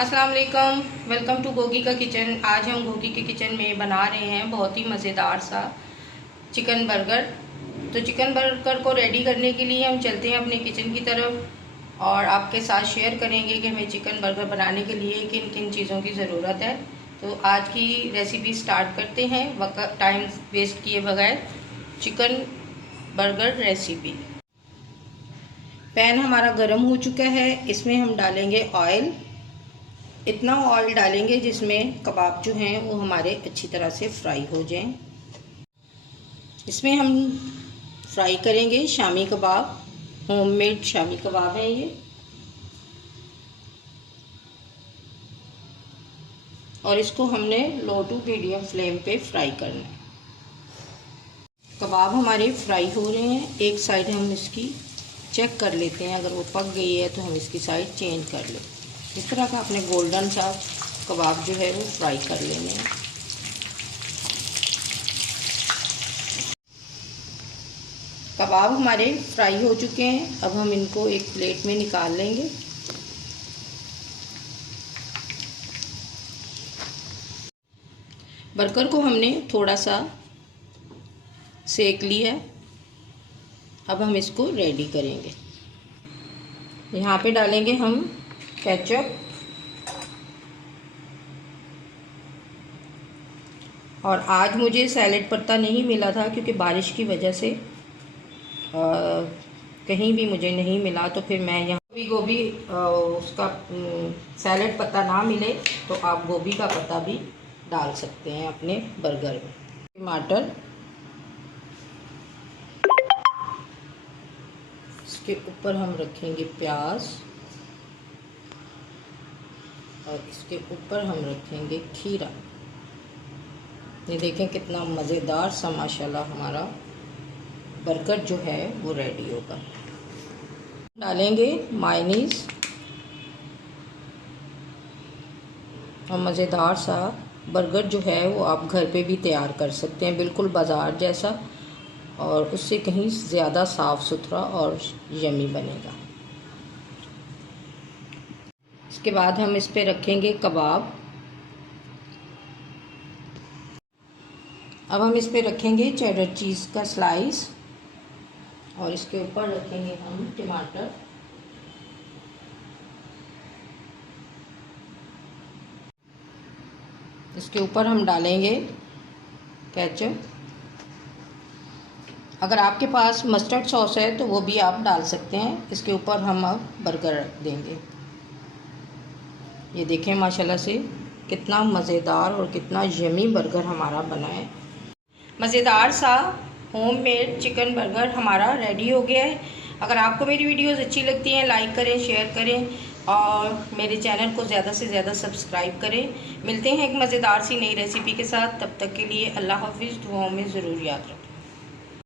अस्सलाम वालेकुम, welcome to Gogi का किचन। आज हम गोगी के किचन में बना रहे हैं बहुत ही मज़ेदार सा चिकन बर्गर। तो चिकन बर्गर को रेडी करने के लिए हम चलते हैं अपने किचन की तरफ और आपके साथ शेयर करेंगे कि हमें चिकन बर्गर बनाने के लिए किन किन चीज़ों की ज़रूरत है। तो आज की रेसिपी स्टार्ट करते हैं वक्त टाइम वेस्ट किए बगैर। Chicken burger recipe. पैन हमारा गर्म हो चुका है, इसमें हम डालेंगे ऑयल। इतना ऑयल डालेंगे जिसमें कबाब जो हैं वो हमारे अच्छी तरह से फ्राई हो जाएं। इसमें हम फ्राई करेंगे शामी कबाब, होममेड शामी कबाब है ये। और इसको हमने लो टू मीडियम फ्लेम पे फ्राई करना है। कबाब हमारे फ्राई हो रहे हैं। एक साइड हम इसकी चेक कर लेते हैं, अगर वो पक गई है तो हम इसकी साइड चेंज कर लें। इस तरह का अपने गोल्डन सा कबाब जो है वो फ्राई कर लेंगे। कबाब हमारे फ्राई हो चुके हैं, अब हम इनको एक प्लेट में निकाल लेंगे। बर्गर को हमने थोड़ा सा सेक लिया, अब हम इसको रेडी करेंगे। यहाँ पे डालेंगे हम केचप और आज मुझे सैलेड पत्ता नहीं मिला था क्योंकि बारिश की वजह से कहीं भी मुझे नहीं मिला, तो फिर मैं यहाँ गोभी उसका सैलेड पत्ता ना मिले तो आप गोभी का पत्ता भी डाल सकते हैं अपने बर्गर में। टमाटर, इसके ऊपर हम रखेंगे प्याज और इसके ऊपर हम रखेंगे खीरा। ये देखें कितना मज़ेदार सा माशाल्लाह हमारा बर्गर जो है वो रेडी होगा। डालेंगे मायोनीज़ और मज़ेदार सा बर्गर जो है वो आप घर पे भी तैयार कर सकते हैं, बिल्कुल बाज़ार जैसा और उससे कहीं ज़्यादा साफ़ सुथरा और यमी बनेगा। इसके बाद हम इस पे रखेंगे कबाब। अब हम इस पे रखेंगे चेडर चीज़ का स्लाइस और इसके ऊपर रखेंगे हम टमाटर। इसके ऊपर हम डालेंगे केचप। अगर आपके पास मस्टर्ड सॉस है तो वो भी आप डाल सकते हैं। इसके ऊपर हम अब बर्गर रख देंगे। ये देखें माशाल्लाह से कितना मज़ेदार और कितना यमी बर्गर हमारा बना है। मज़ेदार सा होममेड चिकन बर्गर हमारा रेडी हो गया है। अगर आपको मेरी वीडियोस अच्छी लगती हैं लाइक करें, शेयर करें और मेरे चैनल को ज़्यादा से ज़्यादा सब्सक्राइब करें। मिलते हैं एक मज़ेदार सी नई रेसिपी के साथ, तब तक के लिए अल्लाह हाफिज़। दुआओं में ज़रूर याद रखें।